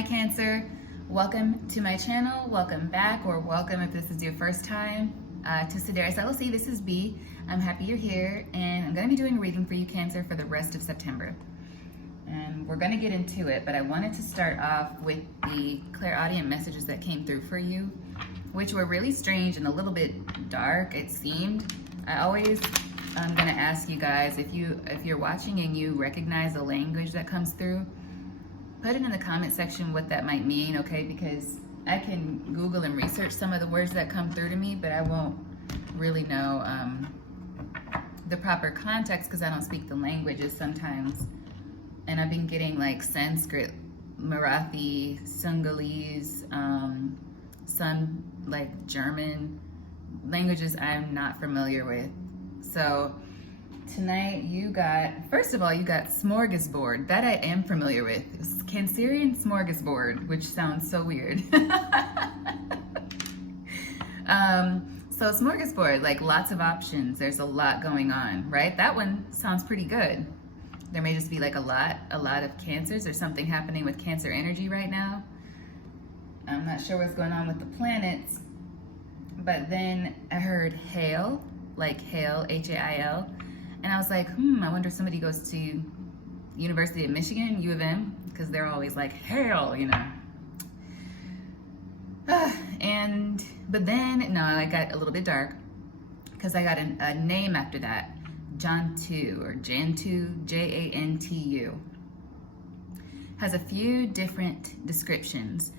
Hi Cancer, welcome to my channel, welcome back, or welcome if this is your first time to Sideris LLC. This is B. I'm happy you're here, and I'm going to be doing a reading for you Cancer for the rest of September. And we're going to get into it, but I wanted to start off with the clairaudient messages that came through for you, which were really strange and a little bit dark, it seemed. I'm going to ask you guys, if you're watching and you recognize the language that comes through, put it in the comment section what that might mean, okay? Because I can Google and research some of the words that come through to me, but I won't really know the proper context because I don't speak the languages sometimes. And I've been getting like Sanskrit, Marathi, Sinhalese, some like German languages I'm not familiar with. So tonight you got, first of all, you got smorgasbord. That I am familiar with. It's Cancerian smorgasbord, which sounds so weird. So smorgasbord, like lots of options. There's a lot going on, right? That one sounds pretty good. There may just be like a lot of cancers or something happening with Cancer energy right now. I'm not sure what's going on with the planets, but then I heard hail, like hail, H-A-I-L. And I was like, I wonder if somebody goes to University of Michigan, U of M, because they're always like, hail, you know. But then, no, I got a little bit dark because I got a name after that, Jantu, or Jantu, J-A-N-T-U. Has a few different descriptions.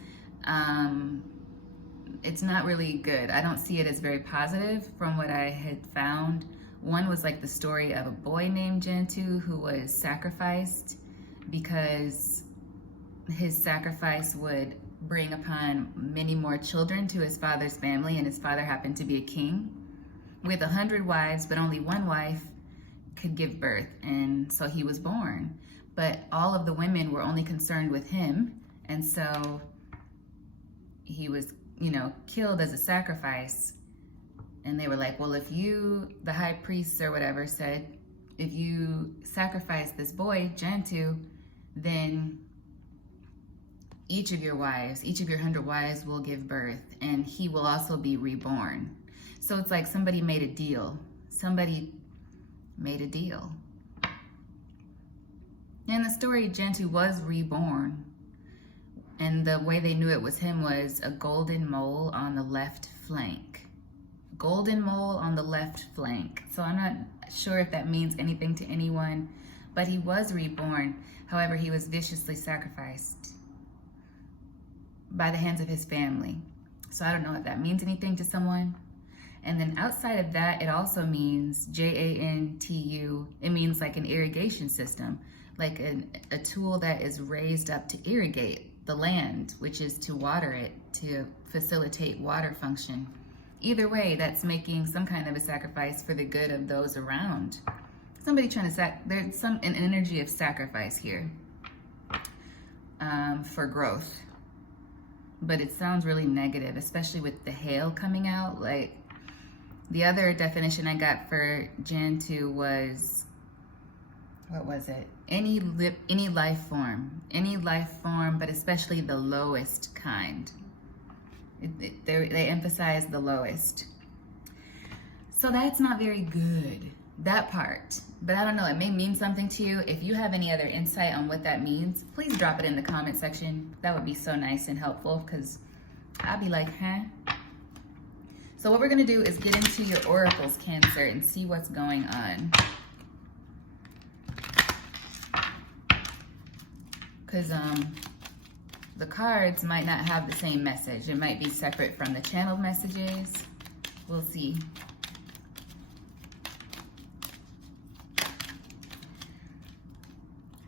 It's not really good. I don't see it as very positive from what I had found. One was like the story of a boy named Jantu who was sacrificed because his sacrifice would bring upon many more children to his father's family, and his father happened to be a king with 100 wives, but only one wife could give birth, and so he was born. But all of the women were only concerned with him, and so he was, killed as a sacrifice. And they were like, well, if you, the high priests or whatever said, if you sacrifice this boy, Jantu, then each of your wives, each of your 100 wives will give birth, and he will also be reborn. So it's like somebody made a deal. Somebody made a deal. In the story, Jantu was reborn. And the way they knew it was him was a golden mole on the left flank. Golden mole on the left flank. So I'm not sure if that means anything to anyone, but he was reborn. However, he was viciously sacrificed by the hands of his family. So I don't know if that means anything to someone. And then outside of that, it also means J-A-N-T-U. It means like an irrigation system, like a tool that is raised up to irrigate the land, which is to water it, to facilitate water function. Either way, that's making some kind of a sacrifice for the good of those around. Somebody trying to there's an energy of sacrifice here for growth. But it sounds really negative, especially with the hail coming out. Like, the other definition I got for Jantu was, what was it? Any life form, but especially the lowest kind. They emphasize the lowest. So that's not very good, that part. But I don't know, it may mean something to you. If you have any other insight on what that means, please drop it in the comment section. That would be so nice and helpful, because I'll be like, huh? So what we're gonna do is get into your oracles, Cancer, and see what's going on. Because the cards might not have the same message. It might be separate from the channeled messages. We'll see.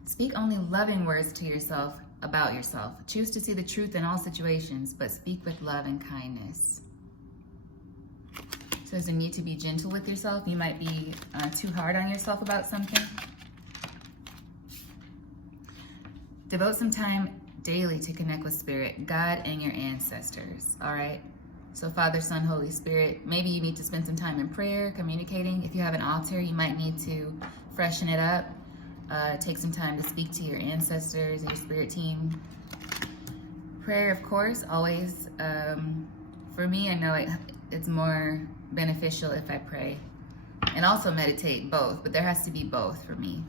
Speak only loving words to yourself about yourself. Choose to see the truth in all situations, but speak with love and kindness. So there's a need to be gentle with yourself. You might be too hard on yourself about something. Devote some time daily to connect with Spirit, God, and your ancestors, all right? So Father, Son, Holy Spirit, maybe you need to spend some time in prayer, communicating. If you have an altar, you might need to freshen it up. Take some time to speak to your ancestors and your spirit team. Prayer, of course, always. For me, I know it's more beneficial if I pray and also meditate, both, but there has to be both for me.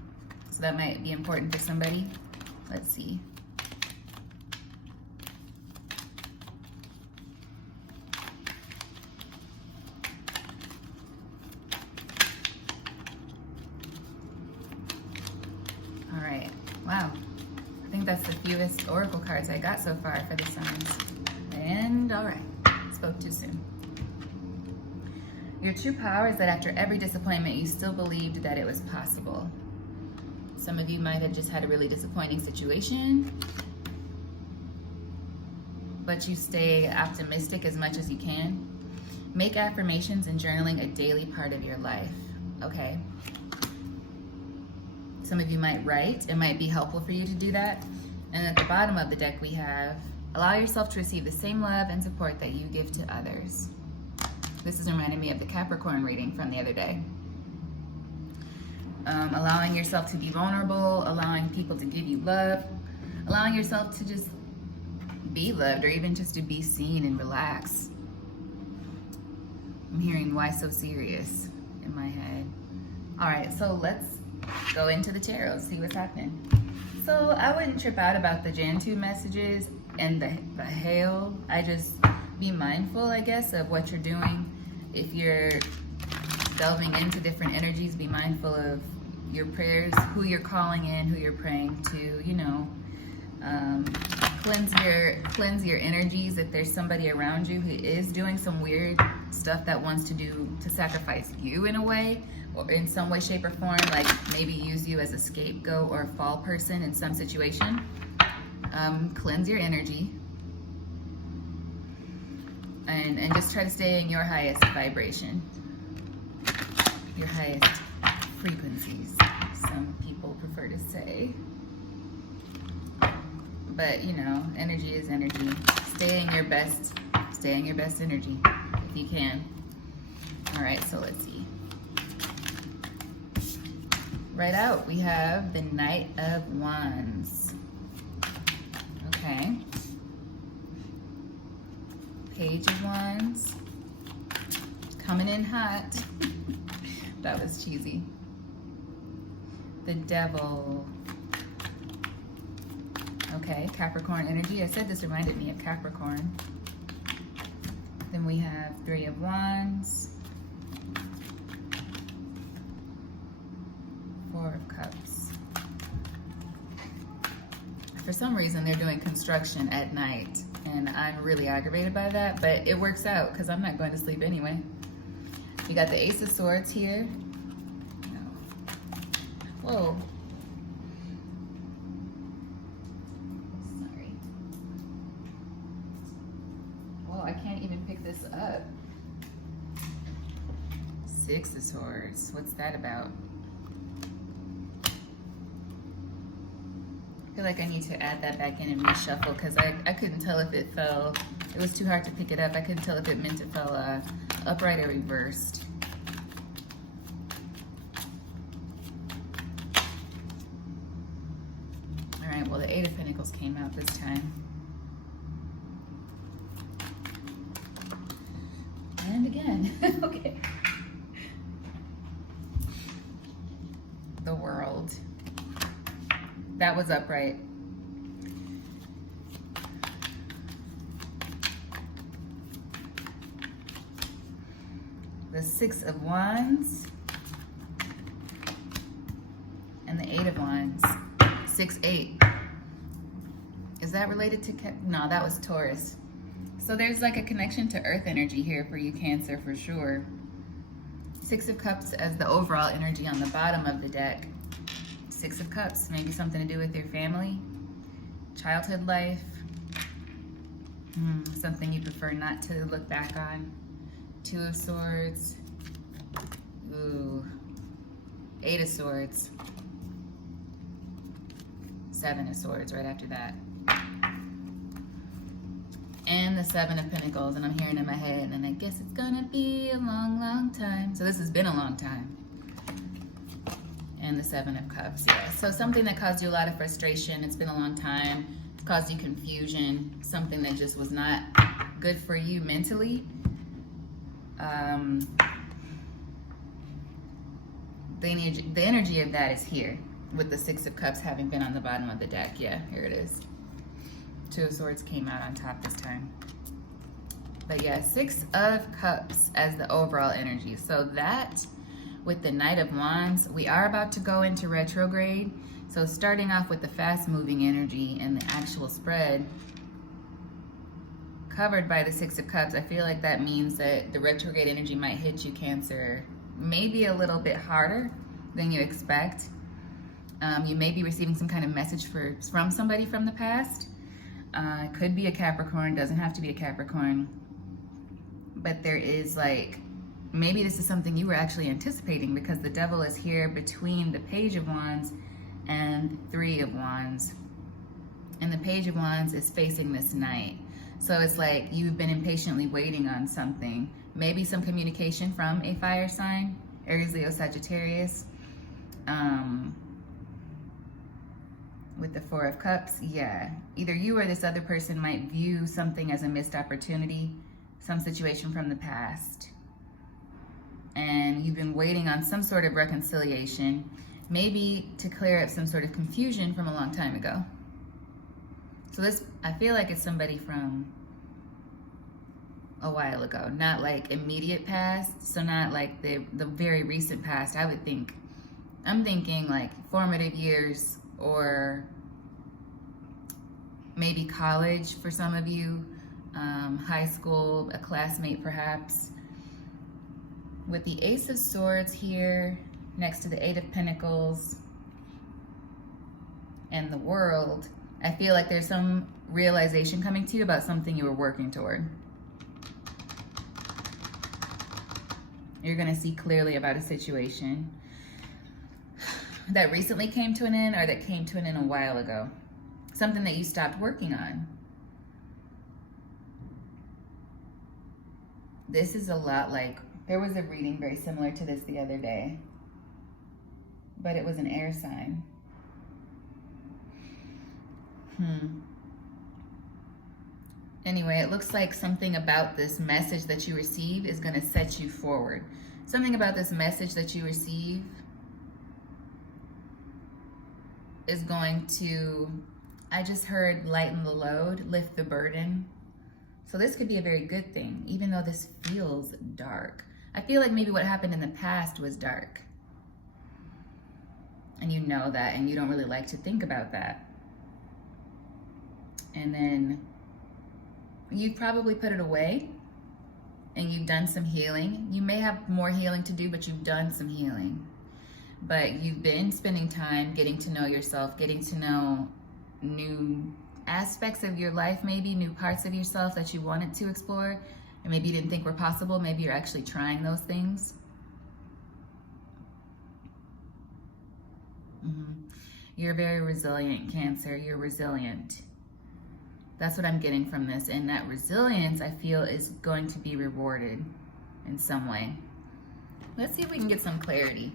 So that might be important for somebody. Let's see. All right, wow. I think that's the fewest oracle cards I got so far for the signs. And all right, spoke too soon. Your true power is that after every disappointment, you still believed that it was possible. Some of you might have just had a really disappointing situation, but you stay optimistic as much as you can. Make affirmations and journaling a daily part of your life, okay? Some of you might write. It might be helpful for you to do that. And at the bottom of the deck we have, allow yourself to receive the same love and support that you give to others. This is reminding me of the Capricorn reading from the other day. Allowing yourself to be vulnerable, allowing people to give you love, allowing yourself to just be loved, or even just to be seen and relax. I'm hearing why so serious in my head. All right, so let's go into the tarot, see what's happening. So I wouldn't trip out about the Jan 2 messages and the hail. I just be mindful, I guess, of what you're doing. If you're delving into different energies, be mindful of your prayers, who you're calling in, who you're praying to, you know. Cleanse your energies. If there's somebody around you who is doing some weird stuff that wants to sacrifice you in a way, or in some way, shape, or form, like maybe use you as a scapegoat or a fall person in some situation, cleanse your energy and just try to stay in your highest vibration, your highest frequencies, some people prefer to say. But you know, energy is energy. Stay in your best energy if you can. All right, so let's see. Right out, we have the Knight of Wands. Okay. Page of Wands. Coming in hot. That was cheesy. The Devil. Okay, Capricorn energy. I said this reminded me of Capricorn. Then we have Three of Wands. Four of Cups. For some reason, they're doing construction at night, and I'm really aggravated by that, but it works out because I'm not going to sleep anyway. You got the Ace of Swords here. Whoa. Sorry. Whoa, I can't even pick this up. Six of Swords. What's that about? I feel like I need to add that back in and reshuffle because I couldn't tell if it fell. It was too hard to pick it up. I couldn't tell if it meant it fell upright or reversed. All right, well, the Eight of Pentacles came out this time. And again, okay. The World. That was upright. The Six of Wands and the Eight of Wands. 6-8. Is that related to no, that was Taurus. So there's like a connection to earth energy here for you, Cancer, for sure. Six of Cups as the overall energy on the bottom of the deck. Six of Cups, maybe something to do with your family, childhood life, something you prefer not to look back on. Two of Swords, ooh, Eight of Swords, Seven of Swords right after that, and the Seven of Pentacles, and I'm hearing in my head, and I guess it's gonna be a long, long time. So this has been a long time. And the Seven of Cups, yeah. So something that caused you a lot of frustration. It's been a long time. caused you confusion, something that just was not good for you mentally. The energy of that is here, with the Six of Cups having been on the bottom of the deck. Yeah, here it is. Two of Swords came out on top this time. But yeah, Six of Cups as the overall energy. So that, with the Knight of Wands, we are about to go into retrograde. So starting off with the fast-moving energy and the actual spread, covered by the Six of Cups, I feel like that means that the retrograde energy might hit you, Cancer, maybe a little bit harder than you expect. You may be receiving some kind of message from somebody from the past. It could be a Capricorn, doesn't have to be a Capricorn. But there is like, maybe this is something you were actually anticipating, because the Devil is here between the Page of Wands and Three of Wands. And the Page of Wands is facing this Knight. So it's like you've been impatiently waiting on something. Maybe some communication from a fire sign, Aries, Leo, Sagittarius. With the Four of Cups, yeah. Either you or this other person might view something as a missed opportunity, some situation from the past. And you've been waiting on some sort of reconciliation, maybe to clear up some sort of confusion from a long time ago. So this, I feel like it's somebody from a while ago, not like immediate past, so not like the very recent past. I'm thinking like formative years, or maybe college for some of you, high school, a classmate perhaps. With the Ace of Swords here, next to the Eight of Pentacles and the World, I feel like there's some realization coming to you about something you were working toward. You're gonna see clearly about a situation that recently came to an end, or that came to an end a while ago. Something that you stopped working on. This is a lot like, there was a reading very similar to this the other day, but it was an air sign. Anyway, it looks like something about this message that you receive is going to set you forward. Something about this message that you receive is going to, I just heard, lighten the load, lift the burden. So this could be a very good thing, even though this feels dark. I feel like maybe what happened in the past was dark. And you know that, and you don't really like to think about that. And then you've probably put it away, and you've done some healing. You may have more healing to do, but you've done some healing. But you've been spending time getting to know yourself, getting to know new aspects of your life, maybe new parts of yourself that you wanted to explore, and maybe you didn't think were possible. Maybe you're actually trying those things. You're very resilient, Cancer. You're resilient. That's what I'm getting from this. And that resilience, I feel, is going to be rewarded in some way. Let's see if we can get some clarity.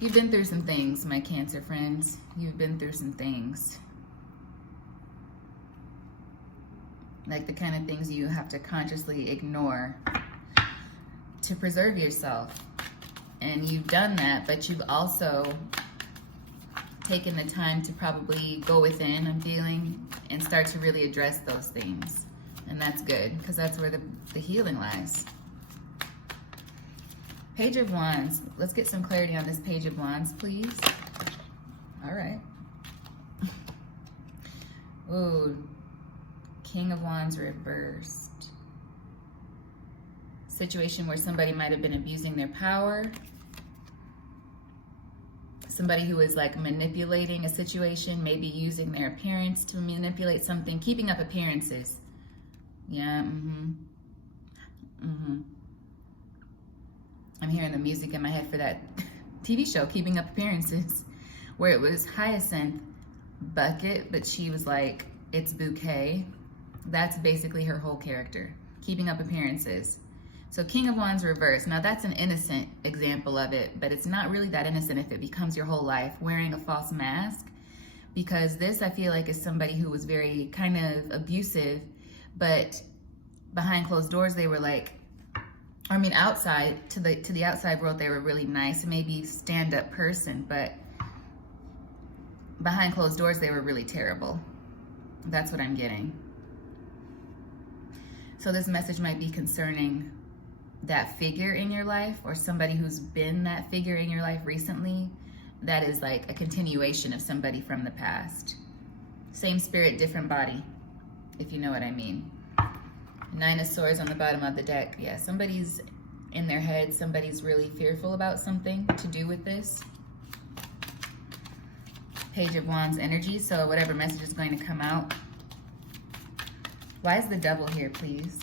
You've been through some things, my Cancer friends. You've been through some things. Like the kind of things you have to consciously ignore to preserve yourself. And you've done that, but you've also taken the time to probably go within, I'm feeling, and start to really address those things. And that's good, because that's where the healing lies. Page of Wands. Let's get some clarity on this Page of Wands, please. All right. Ooh. King of Wands reversed. Situation where somebody might have been abusing their power. Somebody who is like manipulating a situation, maybe using their appearance to manipulate something, keeping up appearances. Yeah, I'm hearing the music in my head for that TV show, Keeping Up Appearances, where it was Hyacinth Bucket, but she was like, it's Bouquet. That's basically her whole character, keeping up appearances. So King of Wands reversed. Now that's an innocent example of it, but it's not really that innocent if it becomes your whole life, wearing a false mask. because this, I feel like, is somebody who was very kind of abusive, but behind closed doors, they were like, I mean, outside, to the outside world, they were really nice, maybe stand-up person, but behind closed doors, they were really terrible. That's what I'm getting. So this message might be concerning that figure in your life, or somebody who's been that figure in your life recently, that is like a continuation of somebody from the past. Same spirit, different body, if you know what I mean. Nine of Swords on the bottom of the deck. Yeah, somebody's in their head. Somebody's really fearful about something to do with this. Page of Wands energy. So whatever message is going to come out. Why is the Devil here, please?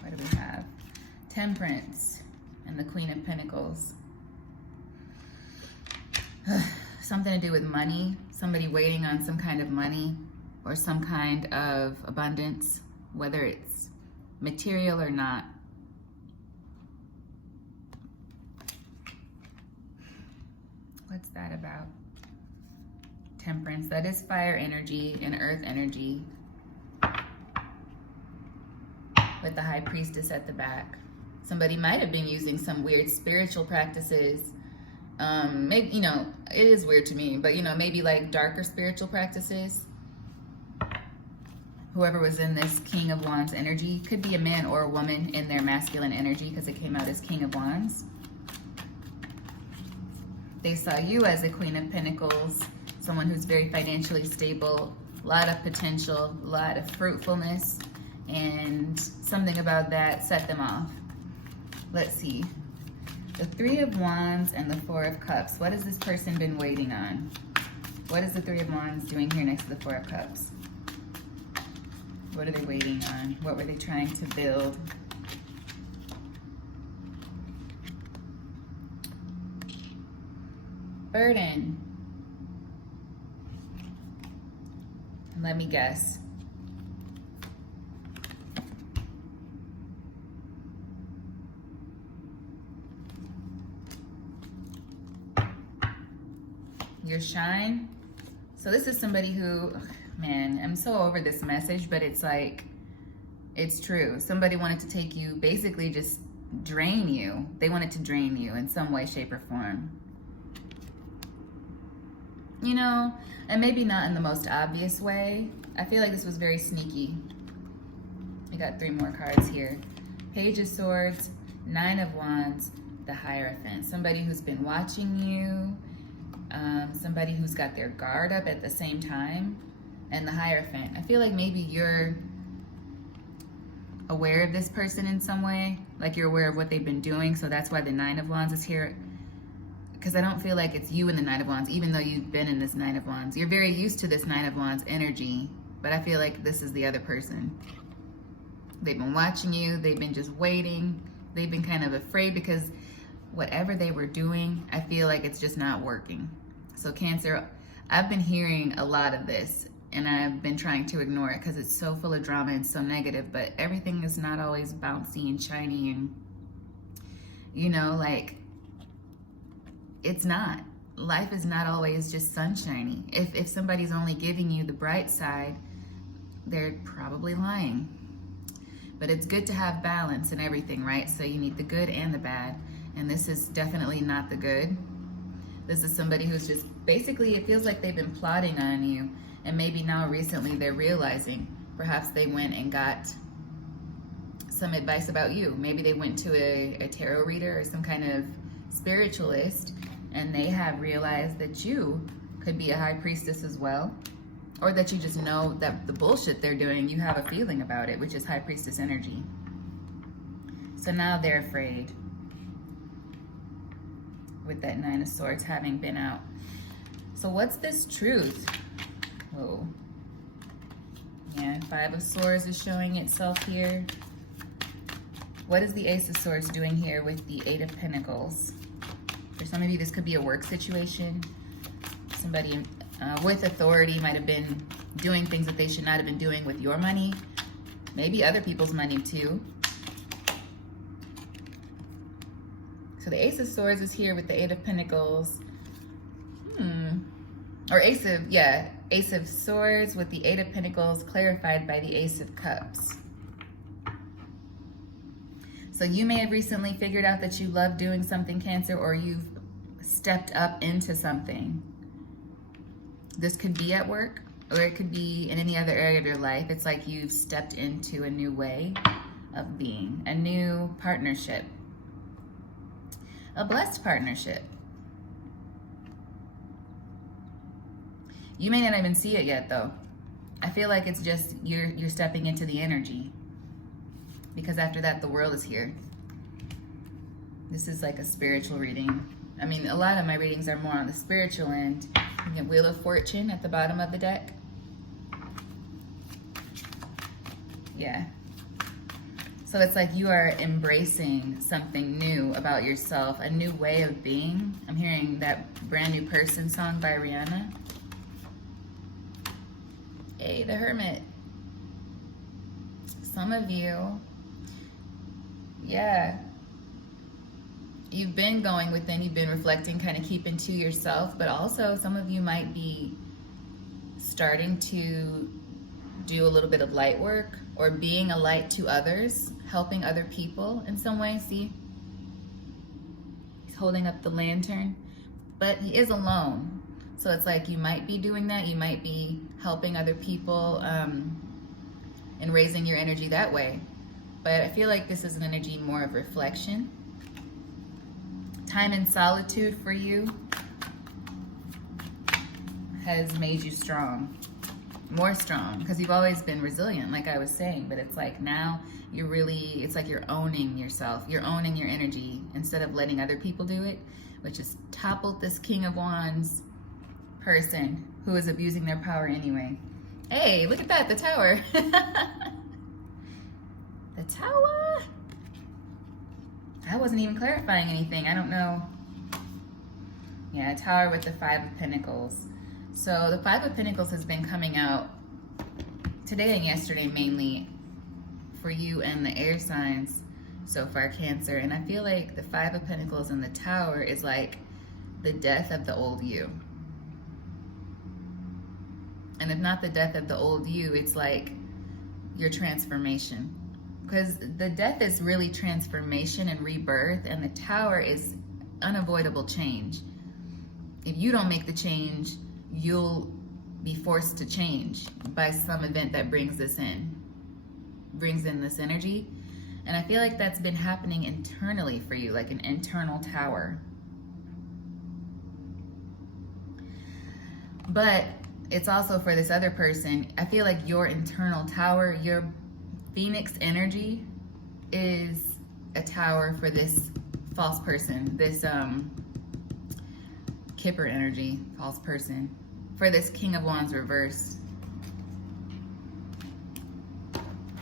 What do we have? Temperance and the Queen of Pentacles. Something to do with money. Somebody waiting on some kind of money or some kind of abundance, whether it's material or not. What's that about? Temperance. That is fire energy and earth energy, with the High Priestess at the back. Somebody might have been using some weird spiritual practices. Maybe, you know, it is weird to me, but, you know, maybe like darker spiritual practices. Whoever was in this King of Wands energy could be a man or a woman in their masculine energy, because it came out as King of Wands. They saw you as a Queen of Pentacles, someone who's very financially stable, a lot of potential, a lot of fruitfulness, and something about that set them off. Let's see. The Three of Wands and the Four of Cups. What has this person been waiting on? What is the Three of Wands doing here next to the Four of Cups? What are they waiting on? What were they trying to build? Burden. Let me guess. Your shine. So this is somebody who, man, I'm so over this message, but it's like, it's true. Somebody wanted to take you, basically just drain you. They wanted to drain you in some way, shape, or form. You know, and maybe not in the most obvious way. I feel like this was very sneaky. We got three more cards here. Page of Swords, Nine of Wands, the Hierophant. Somebody who's been watching you. Somebody who's got their guard up at the same time. And the Hierophant. I feel like maybe you're aware of this person in some way. Like you're aware of what they've been doing. So that's why the Nine of Wands is here. Because I don't feel like it's you in the Nine of Wands, even though you've been in this Nine of Wands. You're very used to this Nine of Wands energy, but I feel like this is the other person. They've been watching you. They've been just waiting. They've been kind of afraid because whatever they were doing, I feel like it's just not working. So Cancer, I've been hearing a lot of this, and I've been trying to ignore it because it's so full of drama and so negative, but everything is not always bouncy and shiny and, you know, like, it's not. Life is not always just sunshiny. If somebody's only giving you the bright side, they're probably lying. But it's good to have balance in everything, right? So you need the good and the bad. And this is definitely not the good. This is somebody who's just, basically, it feels like they've been plotting on you. And maybe now recently they're realizing, perhaps they went and got some advice about you. Maybe they went to a tarot reader or some kind of spiritualist, and they have realized that you could be a high priestess as well, or that you just know that the bullshit they're doing, you have a feeling about it, which is high priestess energy. So now they're afraid with that Nine of Swords having been out. So what's this truth? Whoa. Yeah, Five of Swords is showing itself here. What is the Ace of Swords doing here with the Eight of Pentacles? For some of you, this could be a work situation. Somebody with authority might have been doing things that they should not have been doing with your money. Maybe other people's money too. So the Ace of Swords is here with the Eight of Pentacles. Or Ace of Swords with the Eight of Pentacles clarified by the Ace of Cups. So you may have recently figured out that you love doing something, Cancer, or you've stepped up into something. This could be at work, or it could be in any other area of your life. It's like you've stepped into a new way of being, a new partnership, a blessed partnership. You may not even see it yet, though. I feel like it's just you're stepping into the energy, because after that, the world is here. This is like a spiritual reading. I mean, a lot of my readings are more on the spiritual end. You get Wheel of Fortune at the bottom of the deck. Yeah. So it's like you are embracing something new about yourself, a new way of being. I'm hearing that Brand New Person song by Rihanna. Hey, the Hermit. Some of you, yeah, you've been going within, you've been reflecting, kind of keeping to yourself, but also some of you might be starting to do a little bit of light work or being a light to others, helping other people in some way. See, he's holding up the lantern, but he is alone. So it's like you might be doing that. You might be helping other people and raising your energy that way. But I feel like this is an energy more of reflection. Time in solitude for you has made you strong, more strong, because you've always been resilient, like I was saying, but it's like now you're really, it's like you're owning yourself, you're owning your energy instead of letting other people do it, which has toppled this King of Wands person who is abusing their power anyway. Hey, look at that, the Tower. The Tower. I wasn't even clarifying anything. I don't know. Yeah, Tower with the Five of Pentacles. So the Five of Pentacles has been coming out today and yesterday mainly for you and the air signs so far, Cancer. And I feel like the Five of Pentacles and the Tower is like the death of the old you. And if not the death of the old you, it's like your transformation. Because the death is really transformation and rebirth, and the Tower is unavoidable change. If you don't make the change, you'll be forced to change by some event that brings in this energy. And I feel like that's been happening internally for you, like an internal tower. But it's also for this other person. I feel like your internal tower, your Phoenix energy is a tower for this false person, this Kipper energy, false person, for this King of Wands reverse.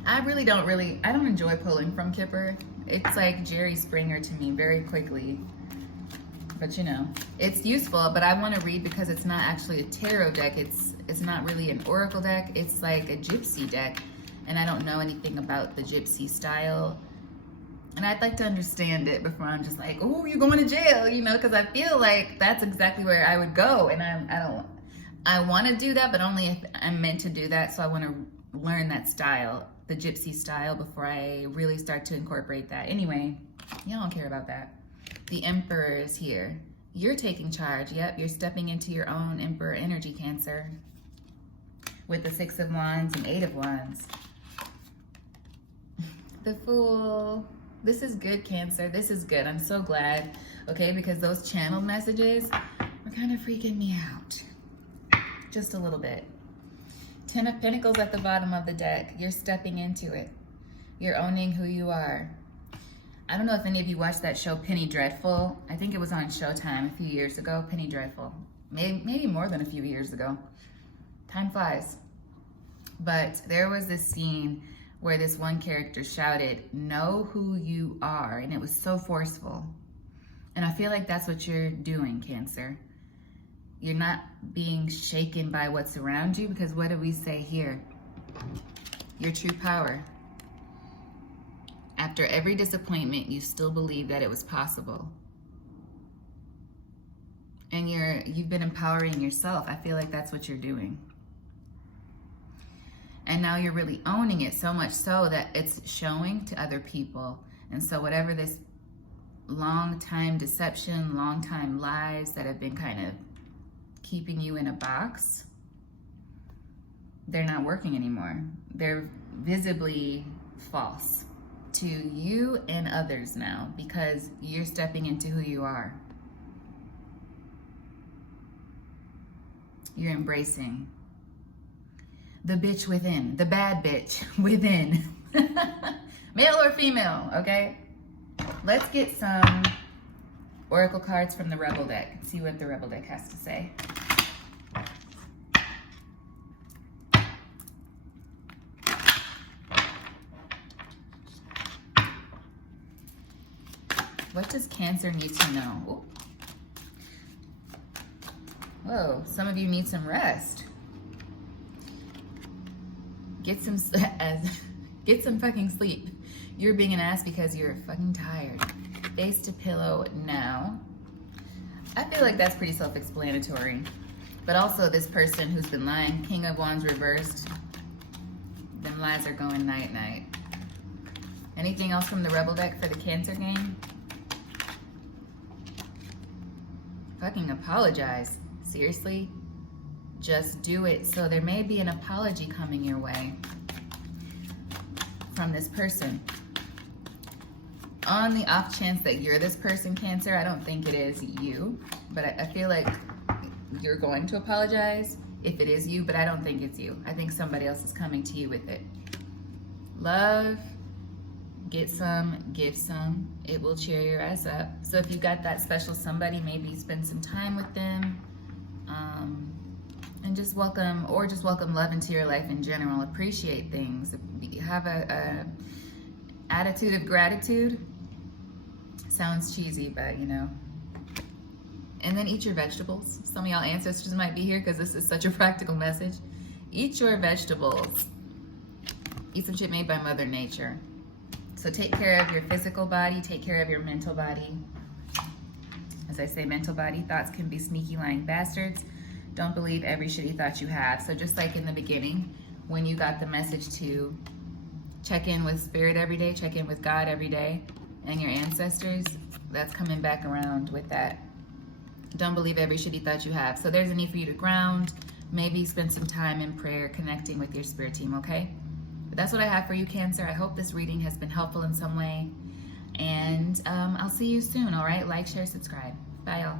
I don't enjoy pulling from Kipper. It's like Jerry Springer to me very quickly. But you know, it's useful, but I want to read because it's not actually a tarot deck. It's not really an oracle deck. It's like a gypsy deck. And I don't know anything about the gypsy style. And I'd like to understand it before I'm just like, oh, you're going to jail, you know, because I feel like that's exactly where I would go. And I want to do that, but only if I'm meant to do that. So I want to learn that style, the gypsy style, before I really start to incorporate that. Anyway, y'all don't care about that. The Emperor is here. You're taking charge. Yep, you're stepping into your own Emperor energy, Cancer. With the Six of Wands and Eight of Wands. The Fool. This is good, Cancer. This is good. I'm so glad, okay, because those channeled messages are kind of freaking me out. Just a little bit. Ten of Pentacles at the bottom of the deck. You're stepping into it. You're owning who you are. I don't know if any of you watched that show, Penny Dreadful. I think it was on Showtime a few years ago. Penny Dreadful. Maybe more than a few years ago. Time flies. But there was this scene where this one character shouted, "Know who you are," and it was so forceful. And I feel like that's what you're doing, Cancer. You're not being shaken by what's around you, because what do we say here? Your true power. After every disappointment, you still believe that it was possible. And you've been empowering yourself. I feel like that's what you're doing. And now you're really owning it, so much so that it's showing to other people. And so whatever this long time deception, long time lies that have been kind of keeping you in a box, they're not working anymore. They're visibly false to you and others now, because you're stepping into who you are. You're embracing the bitch within, the bad bitch within. Male or female, okay? Let's get some oracle cards from the Rebel deck. See what the Rebel deck has to say. What does Cancer need to know? Ooh. Whoa, some of you need some rest. Get some fucking sleep. You're being an ass because you're fucking tired. Face to pillow now. I feel like that's pretty self-explanatory. But also this person who's been lying, King of Wands reversed. Them lies are going night-night. Anything else from the Rebel deck for the Cancer game? Fucking apologize. Seriously? Just do it. So there may be an apology coming your way from this person. On the off chance that you're this person, Cancer, I don't think it is you, but I feel like you're going to apologize if it is you, but I don't think it's you. I think somebody else is coming to you with it. Love, get some, give some. It will cheer your ass up. So if you got that special somebody, maybe spend some time with them. And just welcome love into your life in general. Appreciate things. Have a attitude of gratitude. Sounds cheesy, but you know. And then eat your vegetables. Some of y'all ancestors might be here because this is such a practical message. Eat your vegetables. Eat some shit made by Mother Nature. So take care of your physical body. Take care of your mental body. As I say, mental body. Thoughts can be sneaky, lying bastards. Don't believe every shitty thought you have. So just like in the beginning, when you got the message to check in with Spirit every day, check in with God every day, and your ancestors, that's coming back around with that. Don't believe every shitty thought you have. So there's a need for you to ground, maybe spend some time in prayer, connecting with your spirit team, okay? But that's what I have for you, Cancer. I hope this reading has been helpful in some way. And I'll see you soon, all right? Like, share, subscribe. Bye, y'all.